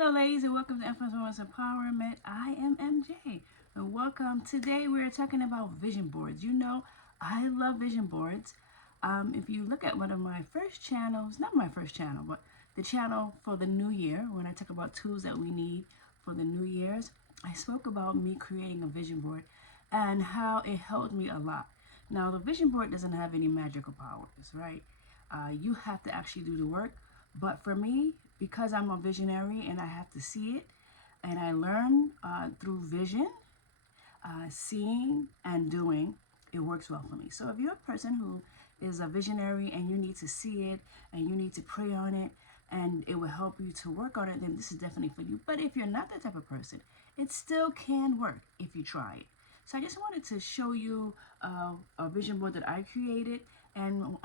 Hello, ladies, and welcome to Influence Women's Empowerment. I am MJ, and welcome. Today, we're talking about vision boards. You know, I love vision boards. If you look at one of my first channels, not my first channel, but the channel for the new year, when I talk about tools that we need for the new year's, I spoke about me creating a vision board and how it helped me a lot. Now, the vision board doesn't have any magical powers, right? You have to actually do the work. But for me, because I'm a visionary and I have to see it, and I learn through vision, seeing and doing, it works well for me. So if you're a person who is a visionary and you need to see it and you need to pray on it and it will help you to work on it, then this is definitely for you. But if you're not that type of person, it still can work if you try it. So I just wanted to show you a vision board that I created, and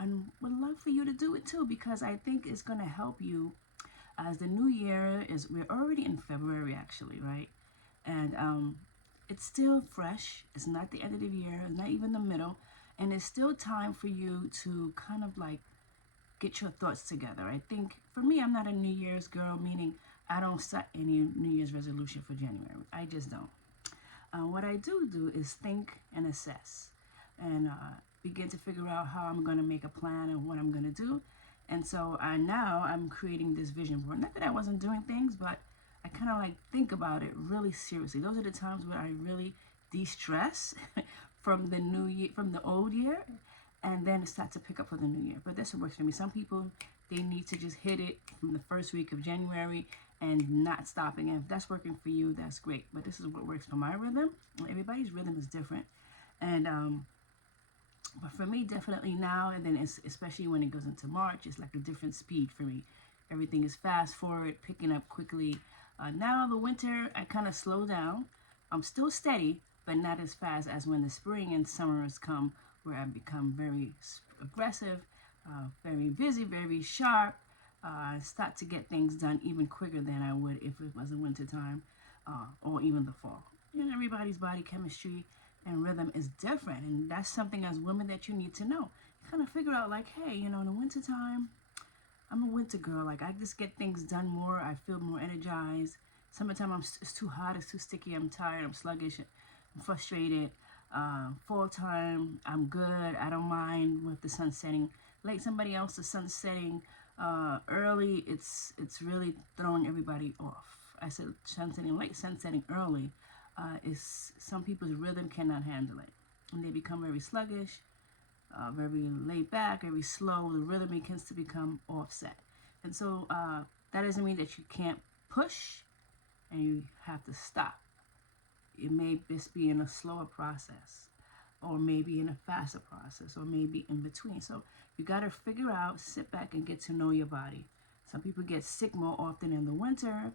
would love for you to do it too, because I think it's going to help you as the new year is. We're already in February actually, right? And it's still fresh. It's not the end of the year. It's not even the middle. And it's still time for you to kind of like get your thoughts together. I think for me, I'm not a New Year's girl, meaning I don't set any New Year's resolution for January. I just don't. What I do is think and assess and begin to figure out how I'm going to make a plan and what I'm going to do. And so now I'm creating this vision board. Not that I wasn't doing things, but I kind of like think about it really seriously. Those are the times where I really de-stress from the new year, from the old year, and then start to pick up for the new year. But this works for me. Some people, they need to just hit it from the first week of January and not stopping. And if that's working for you, that's great. But this is what works for my rhythm. Everybody's rhythm is different. And but for me, definitely now, and then especially when it goes into March, it's like a different speed for me. Everything is fast forward, picking up quickly. Now the winter, I kind of slow down. I'm still steady, but not as fast as when the spring and summers come, where I become very aggressive, very busy, very sharp. Start to get things done even quicker than I would if it was a winter time or even the fall. You know, everybody's body chemistry and rhythm is different, and that's something as women that you need to know. Kind of figure out like, hey, you know, in the winter time, I'm a winter girl. Like, I just get things done more. I feel more energized. Summertime, it's too hot. It's too sticky. I'm tired. I'm sluggish. I'm frustrated. Fall time, I'm good. I don't mind with the sun setting. Like somebody else, the sun setting early. It's really throwing everybody off. I said sun setting late, sun setting early. Is some people's rhythm cannot handle it, and they become very sluggish, very laid back, very slow. The rhythm begins to become offset, and so that doesn't mean that you can't push and you have to stop. It may just be in a slower process, or maybe in a faster process, or maybe in between. So you got to figure out, sit back, and get to know your body. Some people get sick more often in the winter,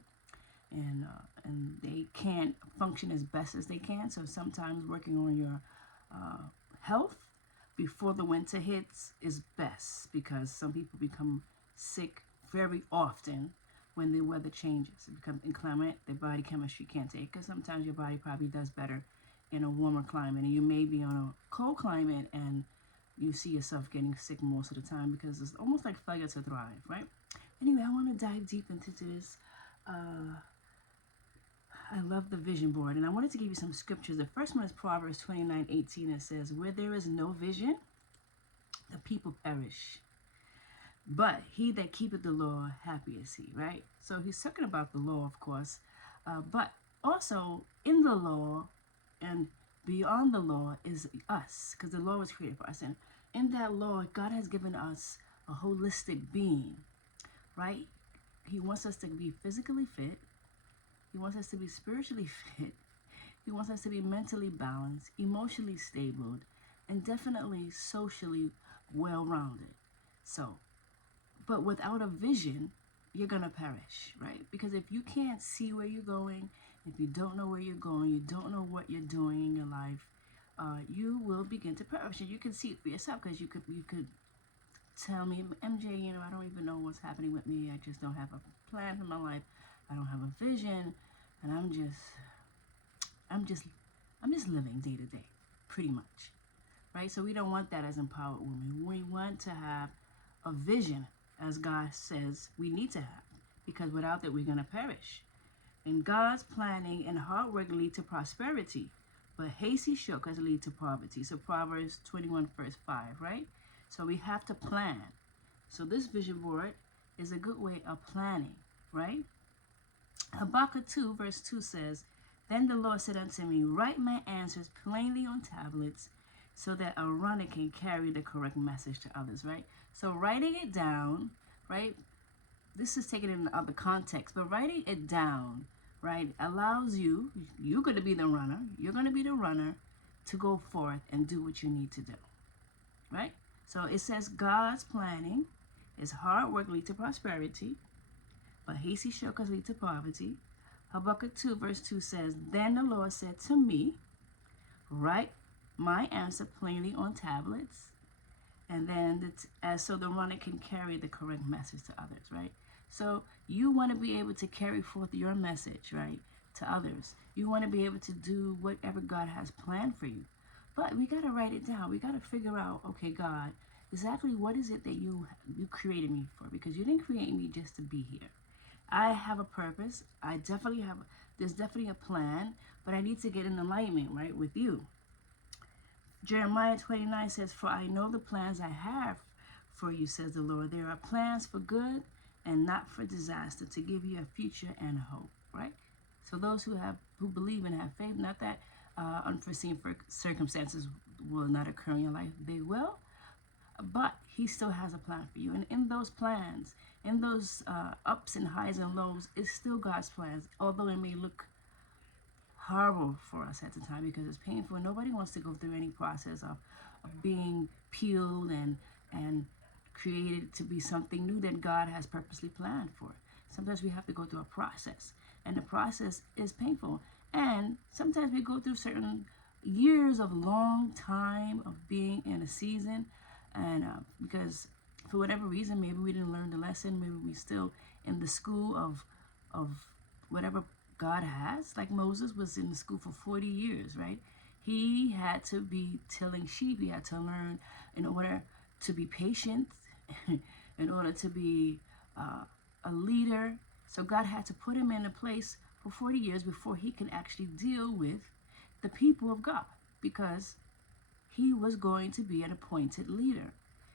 and they can't function as best as they can. So sometimes working on your health before the winter hits is best, because some people become sick very often when the weather changes. It becomes inclement. Their body chemistry can't take, because sometimes your body probably does better in a warmer climate, and you may be on a cold climate and you see yourself getting sick most of the time, because it's almost like failure to thrive, right? Anyway, I want to dive deep into this. I love the vision board, and I wanted to give you some scriptures. The first one is Proverbs 29:18. It says, "Where there is no vision, the people perish. But he that keepeth the law, happy is he," right? So he's talking about the law, of course. But also in the law and beyond the law is us, because the law was created for us. And in that law, God has given us a holistic being, right? He wants us to be physically fit. He wants us to be spiritually fit. He wants us to be mentally balanced, emotionally stable, and definitely socially well-rounded. So, but without a vision, you're going to perish, right? Because if you can't see where you're going, if you don't know where you're going, you don't know what you're doing in your life, you will begin to perish. And you can see it for yourself, because you could tell me, MJ, you know, I don't even know what's happening with me. I just don't have a plan for my life. I don't have a vision, and I'm just living day to day, pretty much, right? So we don't want that as empowered women. We want to have a vision, as God says we need to have, because without that, we're going to perish. And God's planning and hard work lead to prosperity, but hasty shortcuts lead to poverty. So Proverbs 21 verse 5, right? So we have to plan. So this vision board is a good way of planning, right? Habakkuk 2 verse 2 says, Then the Lord said unto me, Write my answers plainly on tablets, so that a runner can carry the correct message to others, right? So writing it down, right? This is taken in other context, but writing it down, right, allows you're going to be the runner, to go forth and do what you need to do, right? So it says God's planning is hard work lead to prosperity, but hasty shortcuts lead to poverty. Habakkuk 2 verse 2 says, Then the Lord said to me, Write my answer plainly on tablets, and then so the runner can carry the correct message to others, right? So you want to be able to carry forth your message, right, to others. You want to be able to do whatever God has planned for you. But we got to write it down. We got to figure out, okay, God, exactly what is it that you created me for? Because you didn't create me just to be here. I have a purpose. There's definitely a plan, but I need to get in alignment, right, with you. Jeremiah 29 says, For I know the plans I have for you, says the Lord. There are plans for good and not for disaster, to give you a future and hope, right? So those who believe and have faith, not that unforeseen circumstances will not occur in your life. They will, but he still has a plan for you. And in those plans, in those ups and highs and lows, it's still God's plans, although it may look horrible for us at the time because it's painful. Nobody wants to go through any process of being peeled and created to be something new that God has purposely planned for. Sometimes we have to go through a process, and the process is painful. And sometimes we go through certain years of long time of being in a season, and because for whatever reason, maybe we didn't learn the lesson, maybe we still in the school of whatever God has. Like Moses was in the school for 40 years, right? He had to be tilling sheep. He had to learn in order to be patient, in order to be a leader. So God had to put him in a place for 40 years before he can actually deal with the people of God, because he was going to be an appointed leader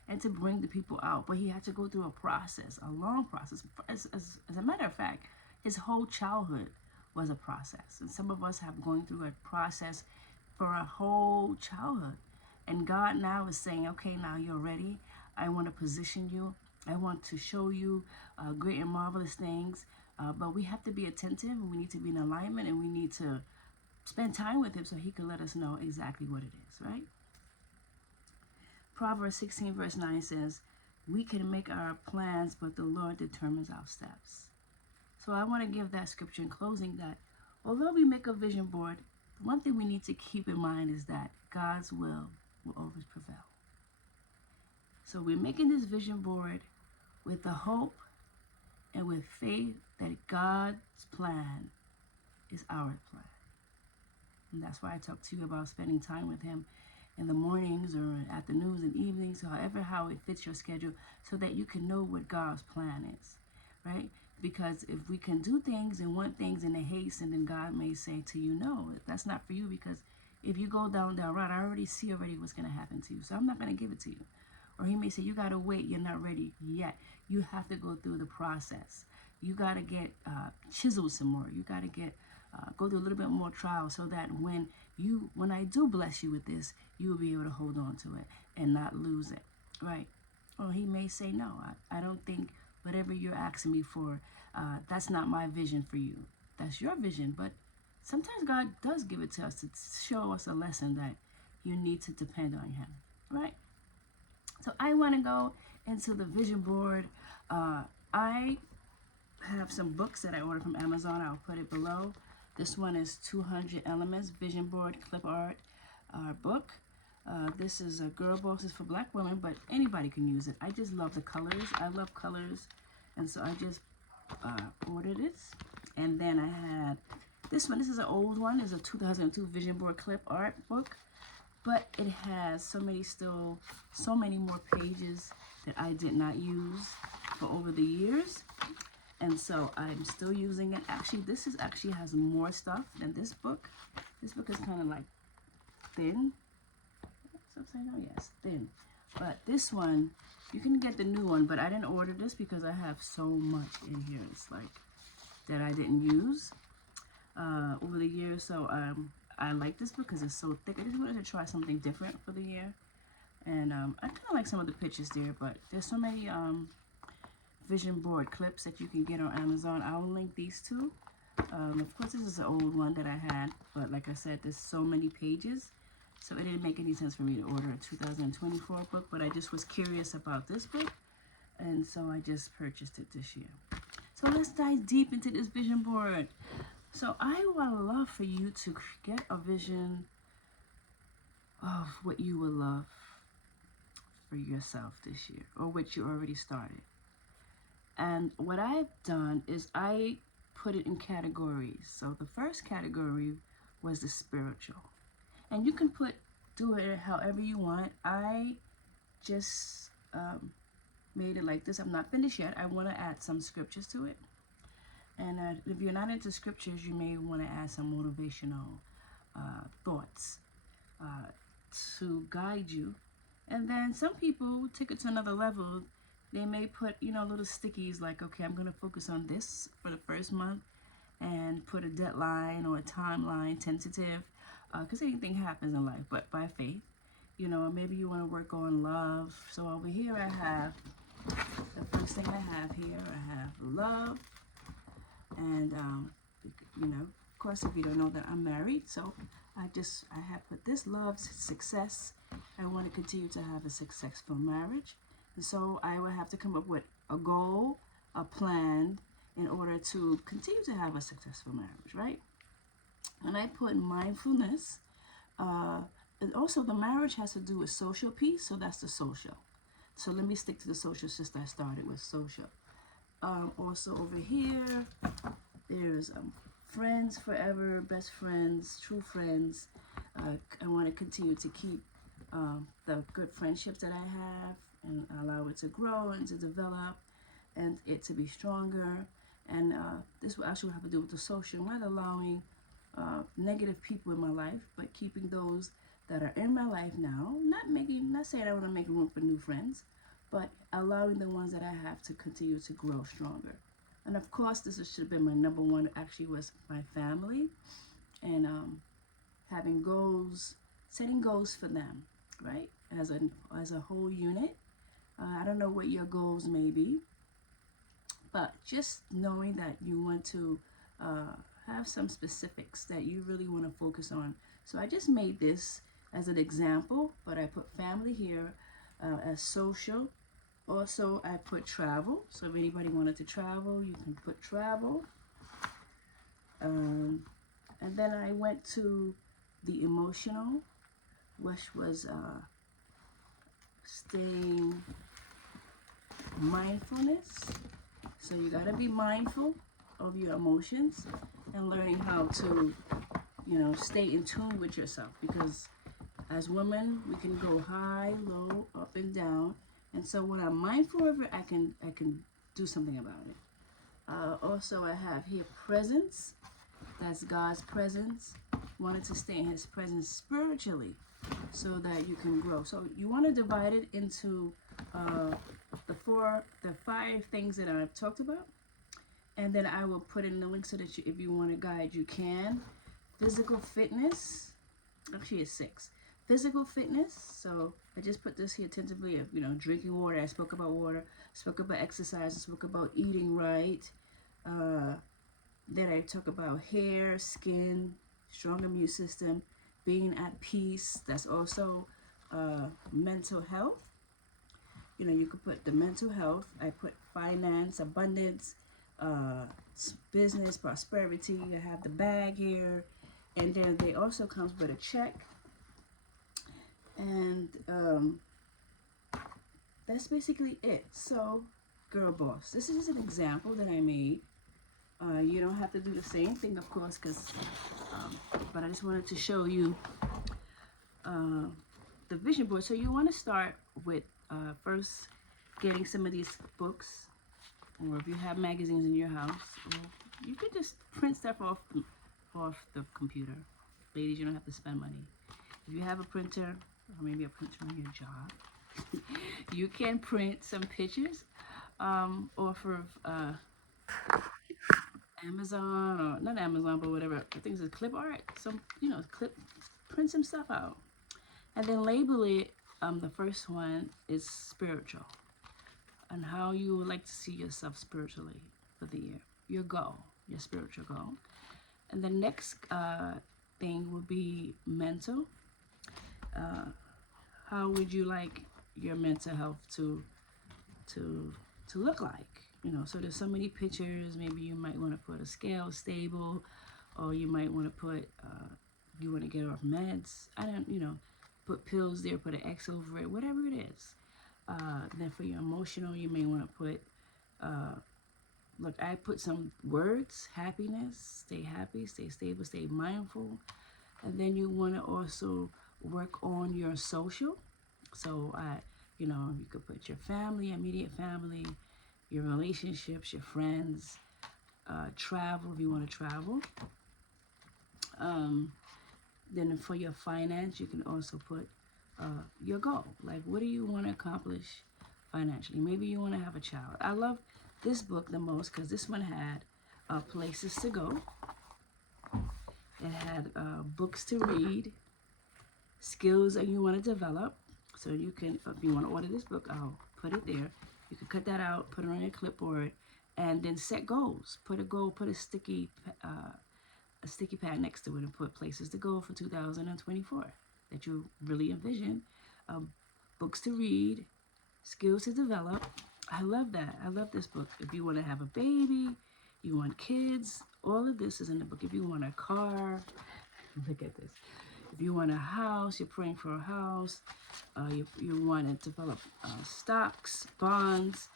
and to bring the people out. But he had to go through a process, a long process. As a matter of fact, his whole childhood was a process. And some of us have gone through a process for a whole childhood. And God now is saying, okay, now you're ready. I want to position you. I want to show you great and marvelous things. But we have to be attentive, and we need to be in alignment, and we need to spend time with him so he can let us know exactly what it is, right? Proverbs 16 verse 9 says, We can make our plans, but the Lord determines our steps. So I want to give that scripture in closing, that although we make a vision board, one thing we need to keep in mind is that God's will always prevail. So we're making this vision board with the hope and with faith that God's plan is our plan. And that's why I talk to you about spending time with him in the mornings or afternoons and evenings, how it fits your schedule, so that you can know what God's plan is, right? Because if we can do things and want things in a haste, and then God may say to you, no, that's not for you, because if you go down that route, I already see what's going to happen to you, so I'm not going to give it to you. Or he may say, you got to wait, you're not ready yet. You have to go through the process. You got to get chiseled some more. You got to get go through a little bit more trial, so that when I do bless you with this, you will be able to hold on to it and not lose it, right? Or he may say, no, I don't think whatever you're asking me for, that's not my vision for you. That's your vision. But sometimes God does give it to us to show us a lesson that you need to depend on him, right? So I want to go into the vision board. I have some books that I ordered from Amazon. I'll put it below. This one is 200 Elements Vision Board Clip Art book. This is a girl boss. It's for black women, but anybody can use it. I just love the colors. I love colors. And so I just ordered it. And then I had this one. This is an old one. It's a 2002 Vision Board Clip Art book. But it has so many more pages that I did not use for over the years. And so I'm still using it. Actually, this is actually has more stuff than this book. This book is kind of like thin. It's upside down, yes, thin. But this one, you can get the new one, but I didn't order this because I have so much in here. It's like that I didn't use over the years. So I like this book because it's so thick. I just wanted to try something different for the year. And I kind of like some of the pictures there, but there's so many vision board clips that you can get on Amazon. I'll link these two. Of course, this is an old one that I had, but like I said, there's so many pages, so it didn't make any sense for me to order a 2024 book, but I just was curious about this book, and so I just purchased it this year. So let's dive deep into this vision board. So I would love for you to get a vision of what you would love for yourself this year, or what you already started. And what I've done is I put it in categories. So the first category was the spiritual. And you can do it however you want. I just made it like this. I'm not finished yet. I want to add some scriptures to it. And if you're not into scriptures, you may want to add some motivational thoughts to guide you. And then some people take it to another level. They may put, little stickies like, okay, I'm going to focus on this for the first month and put a deadline or a timeline, tentative, because anything happens in life, but by faith. Maybe you want to work on love. So over here I have, the first thing I have here, I have love. And, of course, if you don't know that I'm married, so I have put this love, success. I want to continue to have a successful marriage. And so I will have to come up with a goal, a plan, in order to continue to have a successful marriage, right? And I put mindfulness. And also the marriage has to do with social peace, so that's the social. So let me stick to the social since I started with social. Also over here, there's friends forever, best friends, true friends. I want to continue to keep the good friendships that I have and allow it to grow and to develop and it to be stronger. And this will actually have to do with the social, not allowing negative people in my life, but keeping those that are in my life now, not saying I want to make room for new friends, but allowing the ones that I have to continue to grow stronger. And of course, this should have been my number one, actually, was my family, and having goals, setting goals for them, right? As a whole unit. I don't know what your goals may be, but just knowing that you want to have some specifics that you really want to focus on. So I just made this as an example, but I put family here as social. Also, I put travel. So if anybody wanted to travel, you can put travel. And then I went to the emotional, which was staying mindfulness. So you got to be mindful of your emotions and learning how to, stay in tune with yourself, because as women, we can go high, low, up and down. And so when I'm mindful of it, I can do something about it. Also, I have here presence. That's God's presence. Wanted to stay in His presence spiritually so that you can grow. So you want to divide it into the 5 things that I've talked about. And then I will put in the link so that if you want to guide, you can. Physical fitness. Actually, it's 6. Physical fitness, so I just put this here tentatively of, drinking water. I spoke about water, spoke about exercise, I spoke about eating right. Then I talk about hair, skin, strong immune system, being at peace. That's also mental health. You could put the mental health. I put finance, abundance, business, prosperity. I have the bag here. And then they also comes with a check. And that's basically it. So, girl boss, this is just an example that I made. You don't have to do the same thing, of course, but I just wanted to show you the vision board. So you want to start with first getting some of these books or if you have magazines in your house, or you could just print stuff off the computer. Ladies, you don't have to spend money. If you have a printer, or maybe a printer on your job, you can print some pictures off of Amazon, or not Amazon, but whatever. I think it's clip art. Some, print some stuff out, and then label it. The first one is spiritual, and how you would like to see yourself spiritually for the year. Your goal, your spiritual goal, and the next thing would be mental. Uh, how would you like your mental health to to look like? So there's so many pictures. Maybe you might want to put a scale stable, or you might want to put you want to get off meds. I don't, put pills there, put an X over it, whatever it is. Then for your emotional, you may want to put look, I put some words: happiness, stay happy, stay stable, stay mindful. And then you want to also work on your social. So you could put your family, immediate family, your relationships, your friends, travel if you want to travel. Then for your finance, you can also put your goal. Like, what do you want to accomplish financially? Maybe you want to have a child. I love this book the most because this one had places to go. It had books to read, skills that you want to develop. So you can, if you want to order this book, I'll put it there. You can cut that out, put it on your clipboard, and then set goals. Put a goal, put a sticky pad next to it, and put places to go for 2024 that you really envision. Books to read, skills to develop. I love that. I love this book. If you want to have a baby, you want kids, all of this is in the book. If you want a car, look at this. If you want a house, you're praying for a house. You want to develop stocks, bonds.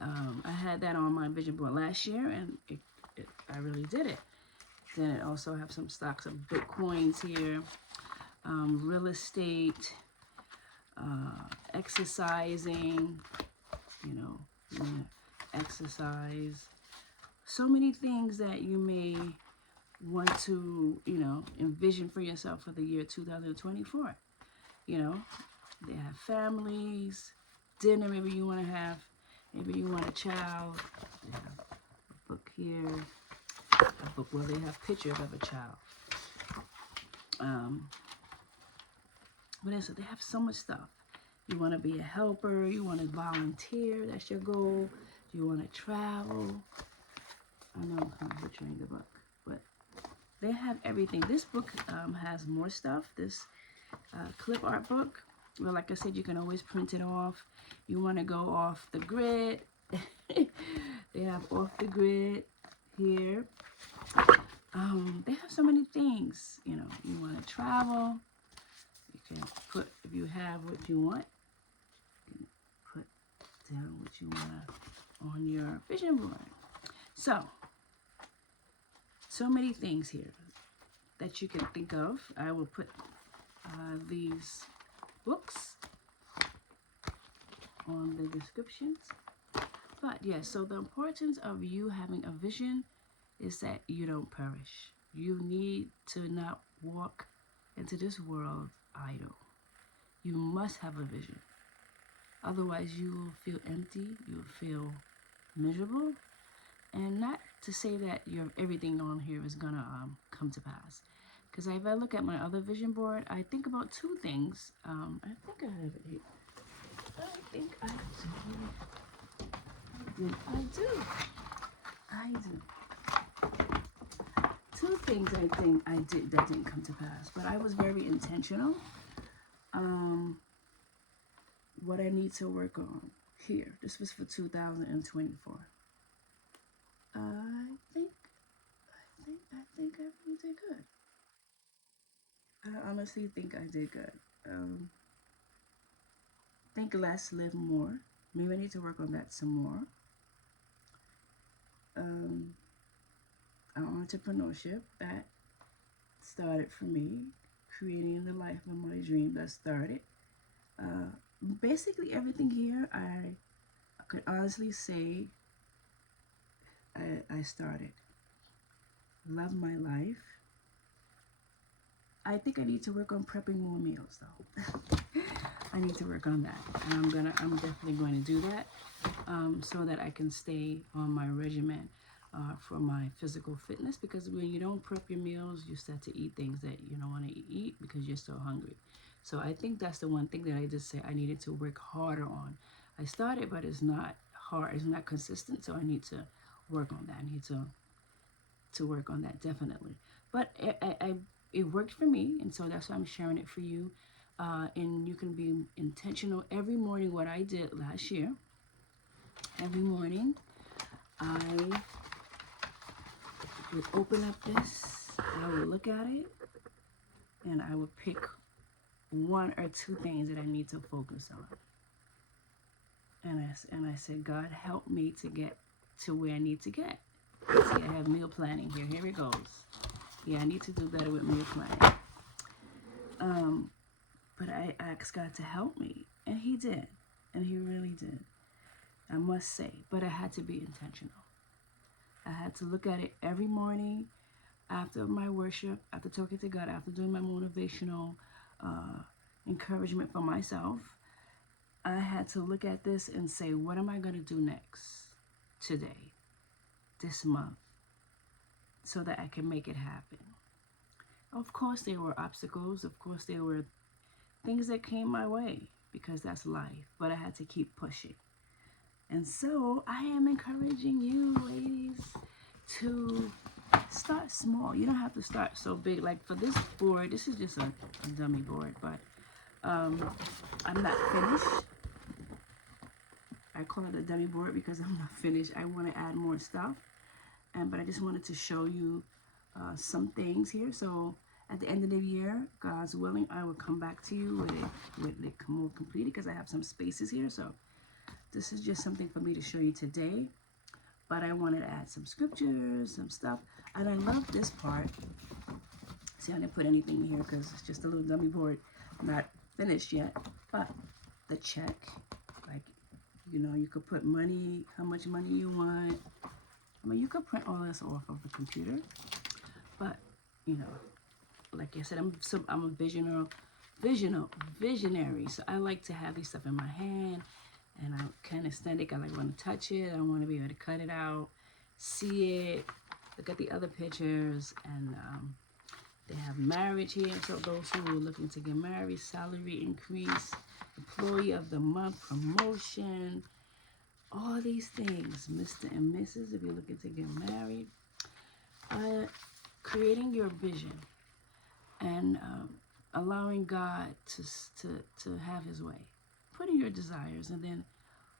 I had that on my vision board last year, and I really did it. Then I also have some stocks of Bitcoins here, real estate, exercising, you wanna exercise. So many things that you may want to, envision for yourself for the year 2024. They have families, dinner, maybe you want to have, maybe you want a child. They have a book here, a book where they have pictures of a child. But else, they have so much stuff. You want to be a helper, you want to volunteer, that's your goal. You want to travel. I know I'm kind of butchering the book, but they have everything. This book has more stuff. This clip art book, well, like I said, you can always print it off. You want to go off the grid. They have off the grid here. They have so many things. You want to travel. You can put, if you have what you want, you can put down what you want on your vision board. So many things here that you can think of. I will put these books on the descriptions. But yeah, so the importance of you having a vision is that you don't perish. You need to not walk into this world idle. You must have a vision. Otherwise, you will feel empty, you'll feel miserable, and not to say that everything on here is gonna come to pass. Because if I look at my other vision board, I think about two things. I think I have it here. I think I do. I do. Two things I think I did that didn't come to pass, but I was very intentional. What I need to work on here. This was for 2024. I think I really did good. I honestly think I did good. Think less, live more. Maybe I need to work on that some more. Entrepreneurship, that started for me. Creating the life of my dream, that started. Basically everything here, I could honestly say I started. Love my life. I think I need to work on prepping more meals though. I need to work on that. And I'm definitely going to do that so that I can stay on my regimen for my physical fitness, because when you don't prep your meals, you start to eat things that you don't want to eat because you're so hungry. So I think that's the one thing that I just say I needed to work harder on. I started, but it's not hard. It's not consistent. So I need to work on that. I need to work on that definitely. But it worked for me, and so that's why I'm sharing it for you. And you can be intentional every morning. What I did last year, every morning, I would open up this, I would look at it, and I would pick one or two things that I need to focus on. And I said, God, help me to get to where I need to get. See, I have meal planning here. Here it goes. Yeah, I need to do better with meal planning. But I asked God to help me, and He did. And He really did. I must say. But I had to be intentional. I had to look at it every morning after my worship, after talking to God, after doing my motivational encouragement for myself. I had to look at this and say, what am I going to do next, today, this month, so that I can make it happen? Of course, there were obstacles. Of course, there were things that came my way, because that's life. But I had to keep pushing. And so I am encouraging you, ladies, to start small. You don't have to start so big. Like for this board, this is just a dummy board, but I'm not finished. I call it a dummy board because I'm not finished. I want to add more stuff, but I just wanted to show you some things here. So at the end of the year, God's willing, I will come back to you with it more completed, because I have some spaces here. So this is just something for me to show you today. But I wanted to add some scriptures, some stuff. And I love this part. See, I didn't put anything here because it's just a little dummy board. Not finished yet. But the check, like, you could put money, how much money you want. I mean, you could print all this off of the computer. But, like I said, I'm a visionary. So I like to have these stuff in my hand. And I'm kind of aesthetic. I like want to touch it. I want to be able to cut it out, see it, look at the other pictures, and they have marriage here. So those who are looking to get married, salary increase, employee of the month, promotion, all these things, Mr. and Mrs. If you're looking to get married, creating your vision and allowing God to have His way, putting your desires, and then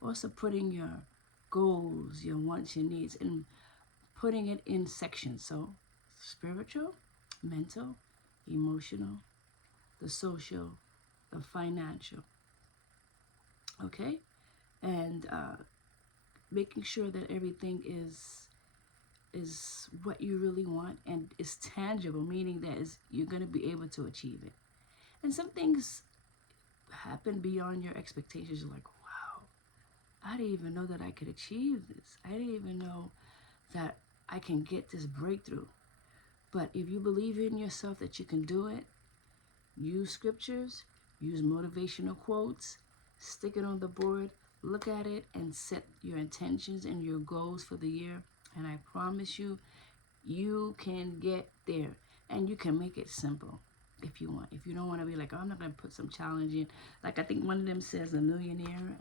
also putting your goals, your wants, your needs, and putting it in sections. So spiritual, mental, emotional, the social, the financial. Okay? And making sure that everything is what you really want and is tangible, meaning that you're going to be able to achieve it. And some things happen beyond your expectations. You're like, wow, I didn't even know that I could achieve this. I didn't even know that I can get this breakthrough. But if you believe in yourself that you can do it, use scriptures, use motivational quotes, stick it on the board, look at it, and set your intentions and your goals for the year. And I promise you, you can get there. And you can make it simple if you want. If you don't want to be like, oh, I'm not going to put some challenge in. Like I think one of them says a millionaire.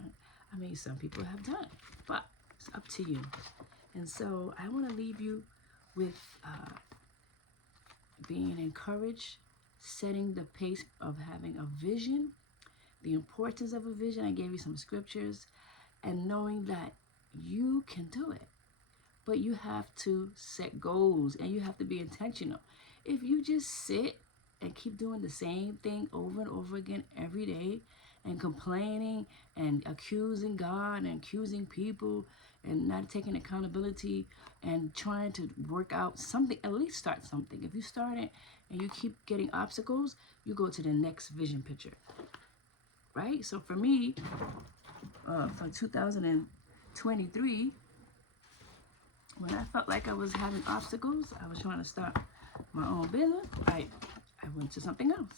I mean, some people have done, but it's up to you. And so I want to leave you with being encouraged, setting the pace of having a vision, the importance of a vision. I gave you some scriptures, and knowing that you can do it. But you have to set goals, and you have to be intentional. If you just sit and keep doing the same thing over and over again every day, and complaining and accusing God and accusing people and not taking accountability and trying to work out something, at least start something. If you start it and you keep getting obstacles, you go to the next vision picture, right? So for me, for 2023, when I felt like I was having obstacles, I was trying to start my own business, I went to something else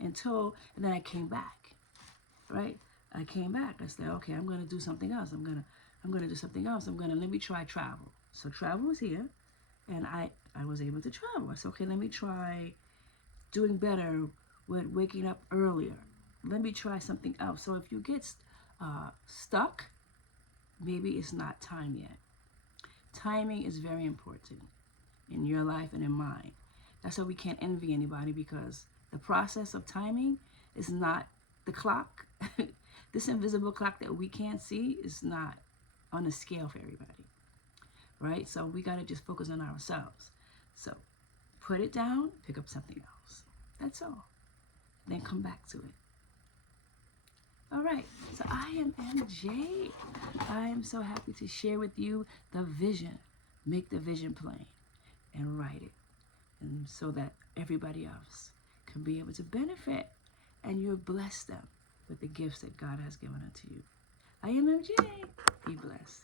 and then I came back, right? I came back. I said, okay, I'm gonna do something else. I'm gonna do something else. Let me try travel. So travel was here, and I was able to travel. I said, okay, let me try doing better with waking up earlier. Let me try something else. So if you get stuck, maybe it's not time yet. Timing is very important in your life and in mine. That's why we can't envy anybody, because the process of timing is not the clock. This invisible clock that we can't see is not on a scale for everybody, right? So we got to just focus on ourselves. So put it down, pick up something else. That's all. Then come back to it. All right, so I am MJ. I am so happy to share with you the vision. Make the vision plain and write it, and so that everybody else can be able to benefit, and you bless them with the gifts that God has given unto you. I am MJ. Be blessed.